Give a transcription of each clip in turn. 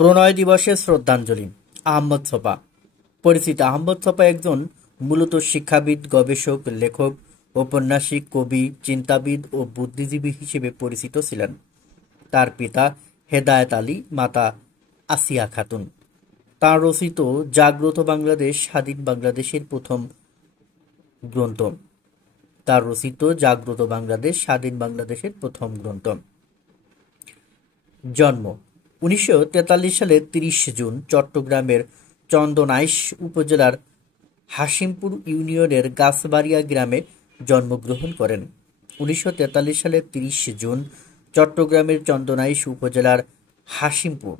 প্রণয় দিবসে শ্রদ্ধাঞ্জলি। আহমদ ছফা। পরিচিত আহমদ ছফা একজন মূলত শিক্ষাবিদ, গবেষক, লেখক, ঔপন্যাসিক, কবি, চিন্তাবিদ ও বুদ্ধিজীবী হিসেবে পরিচিত ছিলেন। তার পিতা হেদায়েত আলী, মাতা আসিয়া খাতুন। তাঁর রচিত জাগ্রত বাংলাদেশ স্বাধীন বাংলাদেশের প্রথম গ্রন্থ। জন্ম 1943 সালের 30 জুন চট্টগ্রামের চন্দনাইশ উপজেলার হাশিমপুর ইউনিয়নের গাছবাড়িয়া গ্রামে জন্মগ্রহণ করেন। 1943 সালের 30 জুন চট্টগ্রামের চন্দনাইশ উপজেলার হাশিমপুর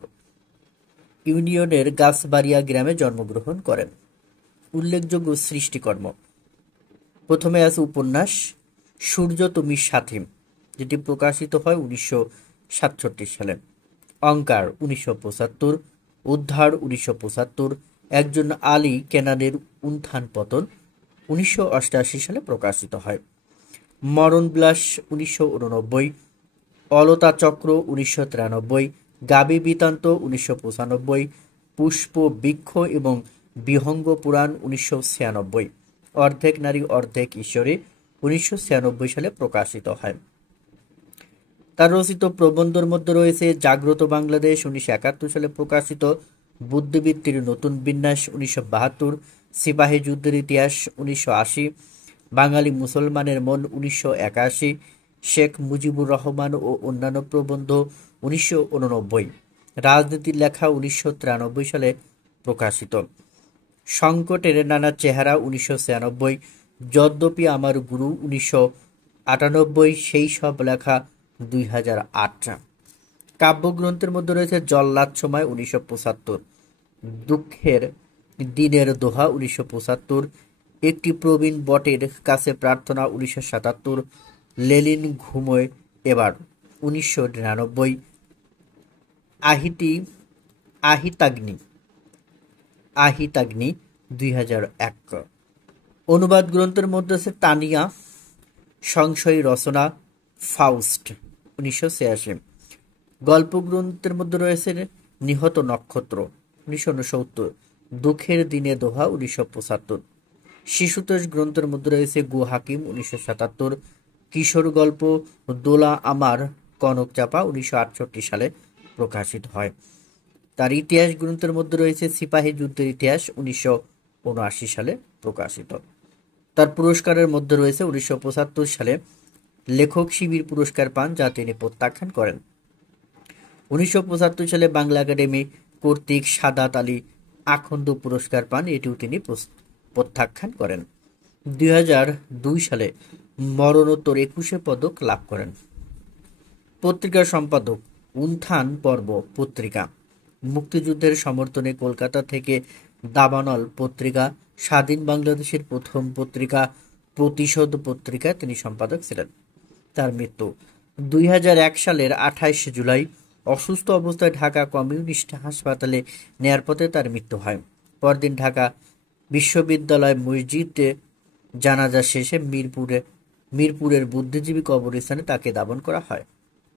ইউনিয়নের গাছবাড়িয়া গ্রামে জন্মগ্রহণ করেন। উল্লেখযোগ্য সৃষ্টিকর্ম: প্রথমে আছে উপন্যাস সূর্য তুমি সাথী, যেটি প্রকাশিত হয় 1967 সালে। অঙ্কার 1975, উদ্ধার 1975, একজন আলী কেনানের উত্থান পতন 1988 সালে প্রকাশিত হয়। মরণবিলাস 1989, অলতা চক্র 1993, গাবি বৃত্তান্ত 1995, পুষ্প বৃক্ষ এবং বিহঙ্গ পুরাণ 1996, অর্ধেক নারী অর্ধেক ঈশ্বরী 1996 সালে প্রকাশিত হয়। তার রচিত প্রবন্ধের মধ্যে রয়েছে জাগ্রত বাংলাদেশ 1971 সালে প্রকাশিত, বুদ্ধিবৃত্তির নতুন বিন্যাস 1972, সিপাহী যুদ্ধের ইতিহাস 1980, বাঙালি মুসলমানের মন 1981, শেখ মুজিবুর রহমান ও অন্যান্য প্রবন্ধ 1989, রাজনীতির লেখা 1993 সালে প্রকাশিত, সংকটের নানা চেহারা 1996, যদ্যপি আমার গুরু 1998, সেই সব লেখা 2008। কাব্যগ্রন্থের মধ্যে রয়েছে জল্লাদ সময় 1975, দুঃখের দিনের দোহা 1975, একটি প্রবীণ বটের কাছে প্রার্থনা 1977, লেনিন ঘুমোয় এবার 1999, আহিতাগ্নি 2001। অনুবাদ গ্রন্থের মধ্যে আছে তানিয়া, সংশয়ী রচনা, ফাউস্ট 1986। গল্প গ্রন্থের মধ্যে রয়েছে নিহত নক্ষত্র 1969, দুঃখের দিনে দোহা 1975। শিশুতোষ গ্রন্থের মধ্যে রয়েছে গো হাকিম 1977, কিশোর গল্প দোলা আমার কনক চাপা 1968 সালে প্রকাশিত হয়। তার ইতিহাস গ্রন্থের মধ্যে রয়েছে সিপাহী যুদ্ধের ইতিহাস 1979 সালে প্রকাশিত। তার পুরস্কারের মধ্যে রয়েছে 1975 সালে লেখক শিবির পুরস্কার পান, যা তিনি প্রত্যাখ্যান করেন। 1975 সালে বাংলা একাডেমি কর্তৃক সাদাত আলী আখন্দ পুরস্কার পান, এটিও তিনি প্রত্যাখ্যান করেন। 2002 সালে মরণোত্তর 21 পদক লাভ করেন। পত্রিকার সম্পাদক: উত্থান পর্ব পত্রিকা, মুক্তিযুদ্ধের সমর্থনে কলকাতা থেকে দাবানল পত্রিকা, স্বাধীন বাংলাদেশের প্রথম পত্রিকা প্রতিশোধ পত্রিকা তিনি সম্পাদক ছিলেন। তার মৃত্যু 2001 সালের 28 জুলাই অসুস্থ অবস্থায় ঢাকা কমিউনিস্ট হাসপাতালে নেয়ার পথে তার মৃত্যু হয়। পরদিন ঢাকা বিশ্ববিদ্যালয় মসজিদে জানাজা শেষে মিরপুরের বুদ্ধিজীবী কবরস্থানে তাকে দাফন করা হয়।